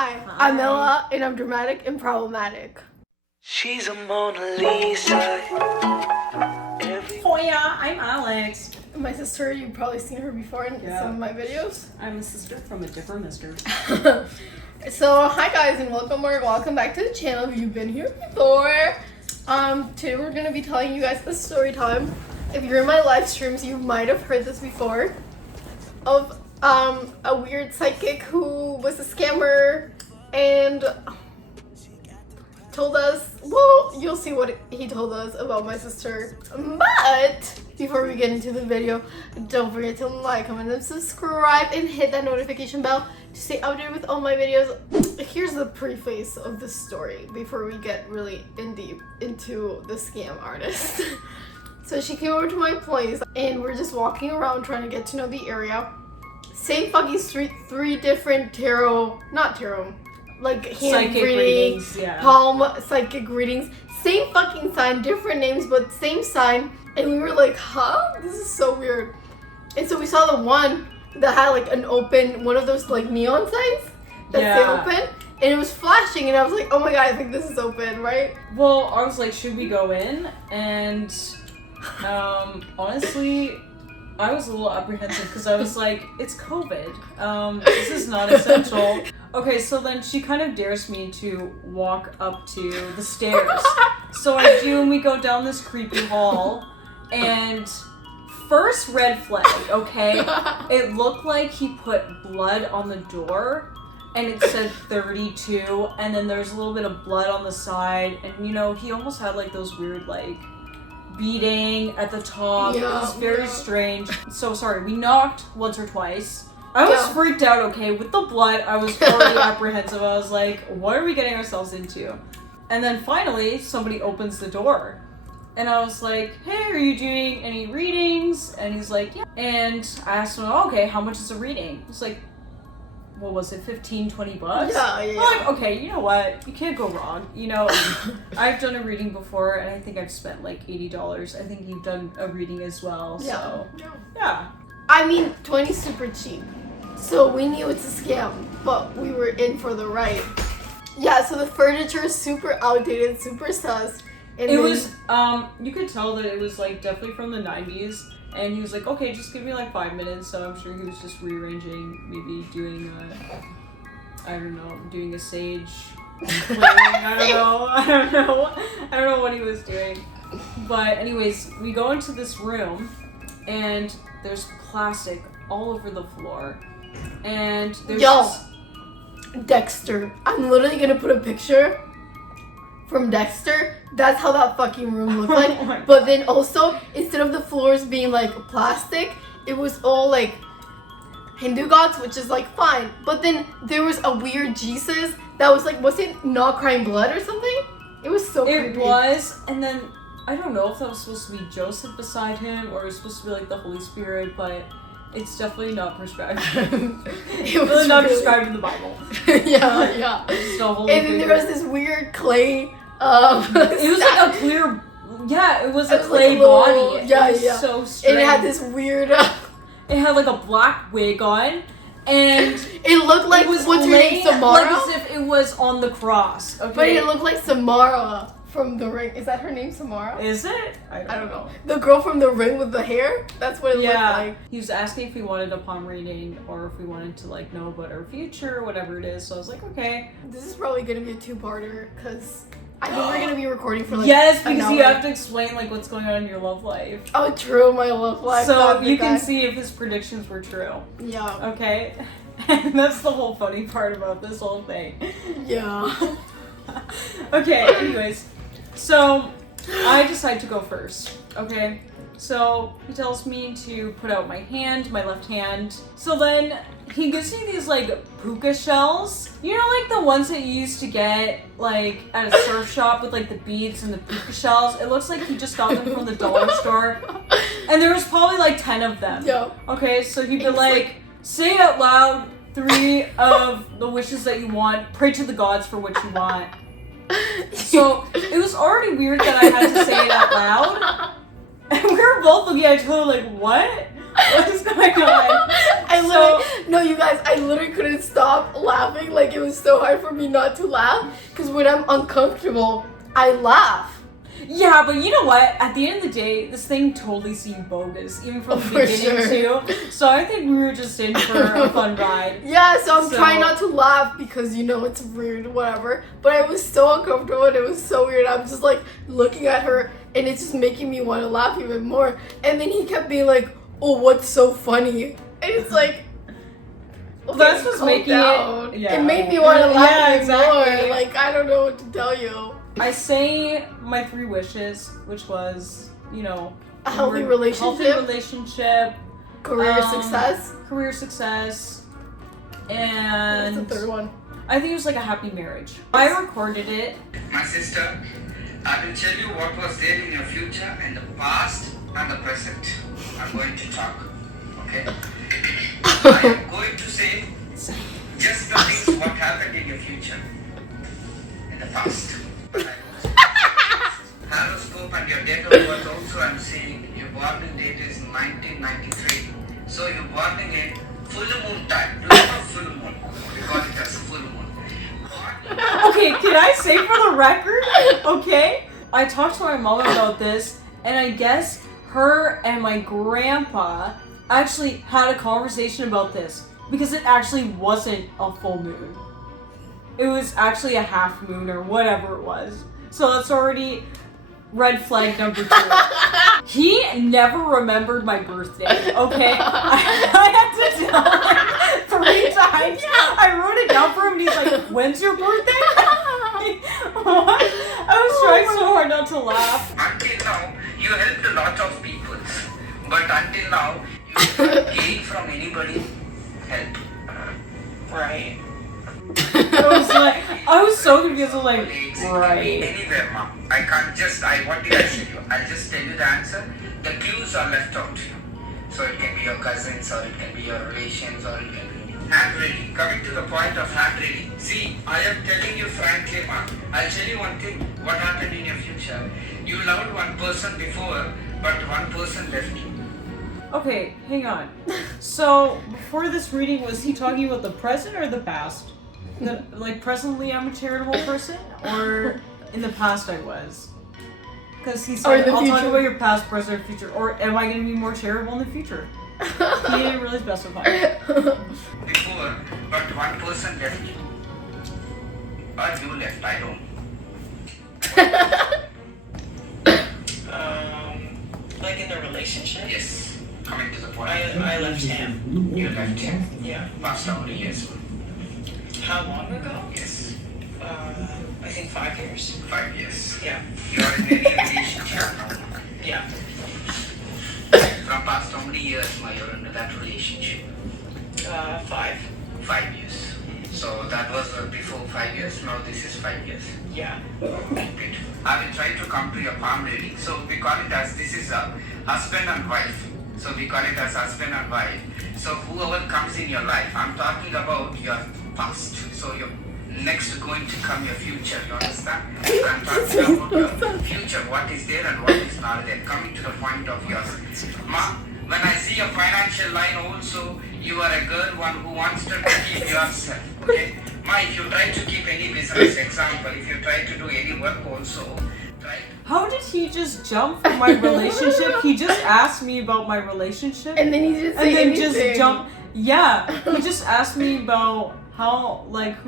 Hi, I'm Ella, and I'm dramatic and problematic. She's a Mona Lisa. Hoya, I'm Alex. My sister, you've probably seen her before in some of my videos. I'm a sister from a different mister. So, hi guys, and welcome back to the channel if you've been here before. Today we're going to be telling you guys a story time. If you're in my live streams, you might have heard this before. Of a weird psychic who was a scammer and told us, well, you'll see what he told us about my sister. But before we get into the video, don't forget to like, comment, and subscribe, and hit that notification bell to stay updated with all my videos. Here's the preface of the story before we get really in deep into the scam artist. So she came over to my place and we're just walking around trying to get to know the area. Same fucking street, 3 different like hand Psychic readings, yeah. palm psychic readings. Same fucking sign, different names, but same sign. And we were like, huh? This is so weird. And so we saw the one that had like an open, one of those like neon signs that say open. And it was flashing and I was like, oh my god, I think this is open, right? Well, I was like, should we go in? And honestly, I was a little apprehensive because I was like, it's COVID. This is not essential. Okay, so then she kind of dares me to walk up to the stairs. So I do, and we go down this creepy hall. And first red flag, okay? It looked like he put blood on the door. And it said 32. And then there's a little bit of blood on the side. And you know, he almost had like those weird like beading at the top. It was very strange. So sorry, we knocked once or twice. I was freaked out, okay? With the blood, I was already apprehensive. I was like, what are we getting ourselves into? And then finally, somebody opens the door. And I was like, hey, are you doing any readings? And he's like, yeah. And I asked him, okay, how much is a reading? He's like, what was it, 15, 20 bucks? Yeah. I'm like, okay, you know what? You can't go wrong. You know, I've done a reading before, and I think I've spent like $80. I think you've done a reading as well, so yeah. I mean, 20 is super cheap. So we knew it's a scam, but we were in for the ride. Yeah, so the furniture is super outdated, super sus. And it was, you could tell that it was like definitely from the 90s. And he was like, okay, just give me like 5 minutes. So I'm sure he was just rearranging, maybe doing doing a sage clearing. I don't know what he was doing. But anyways, we go into this room and there's plastic all over the floor. And there's Dexter. I'm literally gonna put a picture from Dexter. That's how that fucking room looked like. But then also, instead of the floors being like plastic, it was all like Hindu gods, which is like fine. But then there was a weird Jesus that was like, was it not crying blood or something? It was so creepy. It was, and then I don't know if that was supposed to be Joseph beside him or it was supposed to be like the Holy Spirit, but it's definitely not prescribed. It was really not prescribed in the Bible. yeah. It's no and then there was this weird clay. It was like a clear. Yeah, it was a clay like a little, body. Yeah, it was so strange. And it had this weird. It had like a black wig on, and it looked like what's her name, Samara? Like as if it was on the cross. Okay. But it looked like Samara from The Ring. Is that her name, Samara? Is it? I don't know. The girl from The Ring with the hair? That's what it looked like. He was asking if we wanted a palm reading or if we wanted to like know about our future, whatever it is. So I was like, okay. This is probably gonna be a 2-parter because I think we're gonna be recording for like because you have to explain like what's going on in your love life. Oh, true, my love life. So you can see if his predictions were true. Yeah. Okay. And that's the whole funny part about this whole thing. Yeah. Okay, anyways. So, I decide to go first, okay? So, he tells me to put out my hand, my left hand. So then, he gives me these, like, puka shells. You know, like, the ones that you used to get, like, at a surf shop with, like, the beads and the puka shells? It looks like he just got them from the dollar store. And there was probably, like, 10 of them. Yeah. Okay, so he'd be like, say out loud 3 of the wishes that you want. Pray to the gods for what you want. So, it was already weird that I had to say it out loud. And we were both looking at each other like, what? What is going on? No, you guys, I literally couldn't stop laughing. Like, it was so hard for me not to laugh. Because when I'm uncomfortable, I laugh. Yeah, but you know what? At the end of the day, this thing totally seemed bogus, even from the beginning too. So I think we were just in for a fun ride. Yeah, so I'm trying not to laugh because, you know, it's rude, whatever. But I was so uncomfortable and it was so weird. I'm just like looking at her and it's just making me want to laugh even more. And then he kept being like, oh, what's so funny? And it's like, okay, that's what's making down. it. Yeah. It made me want to laugh even exactly. more. Like, I don't know what to tell you. I say my 3 wishes, which was, you know, A healthy relationship, career success, and what's the third one? I think it was like a happy marriage. I recorded it. My sister, I will tell you what was there in your future and the past and the present. I'm going to talk, okay? I am going to say just the things what happened in your future in the past. Horoscope and your date of birth also I'm saying your born date is 1993. So you're born in a full moon time. Do you know full moon? We call it as full moon. Okay, can I say for the record? Okay? I talked to my mom about this, and I guess her and my grandpa actually had a conversation about this because it actually wasn't a full moon. It was actually a half moon or whatever it was. So that's already red flag number 2. He never remembered my birthday, okay? I had to tell him 3 times. I wrote it down for him and he's like, when's your birthday? What? I was trying so hard not to laugh. Until now, you helped a lot of people. But until now, you didn't gain from anybody help. Right. I was so confused. I was like, right. Anywhere, mom. I can't just, what did I say to you? I'll just tell you the answer. The clues are left out. So it can be your cousins, or it can be your relations, or it can be handwriting. Coming to the point of handwriting. See, I am telling you frankly, mom. I'll tell you one thing. What happened in your future? You loved one person before, but one person left you. Okay, hang on. So, before this reading, was he talking about the present or the past? Like, presently I'm a charitable person? Or in the past I was? Because he said, I'll talk about your past, present, or future. Or am I going to be more charitable in the future? He didn't really specify. Before, but one person left you. Or you left, I don't. Like in a relationship? Yes. Coming to the point. I left him. You left him? Yeah. Past how many years? How long ago? Yes. I think 5 years. 5 years. Yeah. You are in any relationship now? Yeah. From past how many years you're in that relationship? 5. 5 years. So that was before 5 years, now this is 5 years. Yeah. Beautiful. I will try to come to your palm reading. So we call it as, this is a husband and wife. So we call it as husband and wife. So whoever comes in your life, I'm talking about your past. So your next going to come your future, you understand? I'm talking about your future, what is there and what is not there. Coming to the point of yours. Ma, when I see a financial line also, you are a girl one who wants to keep yourself, okay? Ma, if you try to keep any business, example, if you try to do any work also, try. How did he just jump from my relationship? He just asked me about my relationship. And then he didn't say anything. Just jump. Yeah, he just asked me about how, like,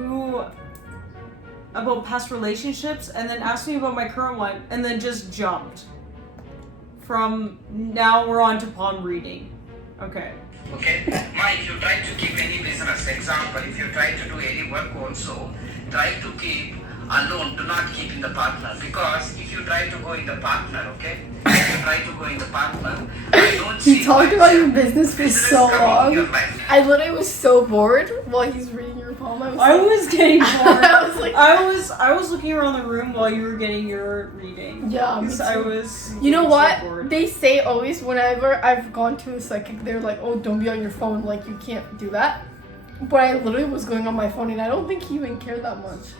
about past relationships, and then asked me about my current one, and then just jumped. From now we're on to palm reading. Okay. Okay? Ma, if you try to keep any business, example, if you try to do any work also, try to keep alone, do not keep in the partner. Because if you try to go in the partner, okay? If you try to go in the partner, I don't see. He talked about your business for so coming in long. your life. I literally was so bored while he's reading your poem. I was getting bored. I was like, I was looking around the room while you were getting your reading. yeah, me Because I too. was. You know so what? bored. They say always whenever I've gone to a psychic, they're like, oh, don't be on your phone. Like, you can't do that. But I literally was going on my phone, and I don't think he even cared that much.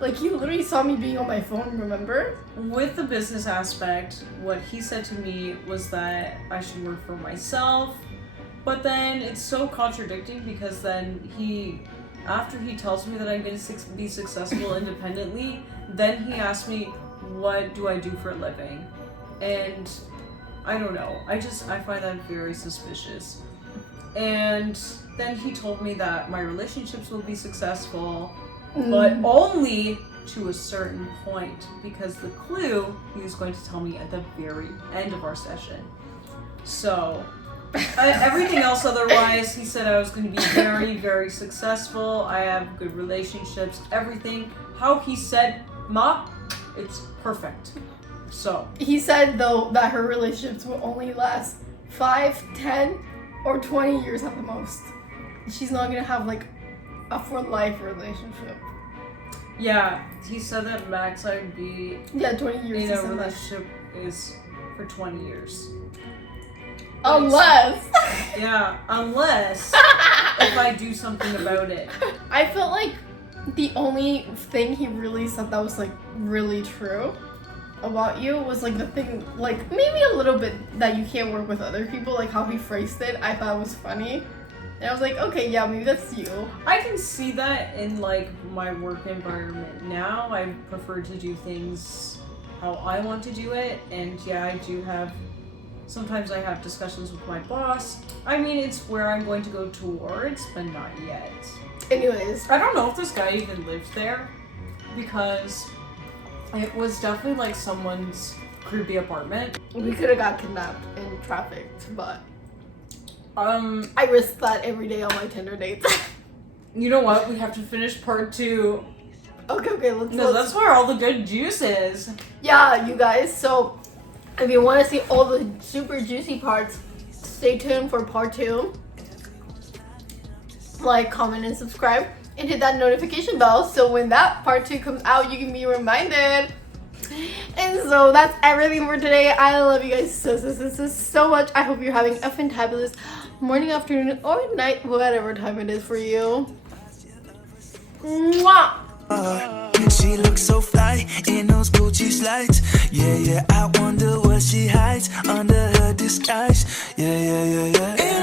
Like, he literally saw me being on my phone, remember? With the business aspect, what he said to me was that I should work for myself, But then it's so contradicting because then after he tells me that I'm going to be successful independently, then he asks me, what do I do for a living? And I don't know. I find that very suspicious. And then he told me that my relationships will be successful, but only to a certain point, because the clue he was going to tell me at the very end of our session. So everything else otherwise, he said I was going to be very, very successful. I have good relationships, everything. How he said, Ma, it's perfect. So he said though that her relationships will only last 5, 10, or 20 years at the most. She's not gonna have like a for life relationship. Yeah, he said that max I'd be 20 years in a relationship is for 20 years. Unless unless if I do something about it. I felt like the only thing he really said that was like really true about you was like the thing, like maybe a little bit that you can't work with other people, like how he phrased it. I thought it was funny, and I was like, okay, yeah, maybe that's you. I can see that in like my work environment now. I prefer to do things how I want to do it, and yeah, I do have. Sometimes I have discussions with my boss. I mean, it's where I'm going to go towards, but not yet. Anyways, I don't know if this guy even lives there, because it was definitely like someone's creepy apartment. we could have got kidnapped and trafficked, but I I risk that every day on my Tinder dates. You know what? We have to finish part 2. Okay, let's. No, that's where all the good juice is. Yeah, you guys. So, if you want to see all the super juicy parts, stay tuned for part 2. Like, comment, and subscribe, and hit that notification bell so when that part 2 comes out, you can be reminded. And so that's everything for today. I love you guys so much. I hope you're having a fantabulous morning, afternoon, or night, whatever time it is for you. Mwah! She looks so fly in those Gucci slides. Yeah, I wonder what she hides under her disguise. Yeah.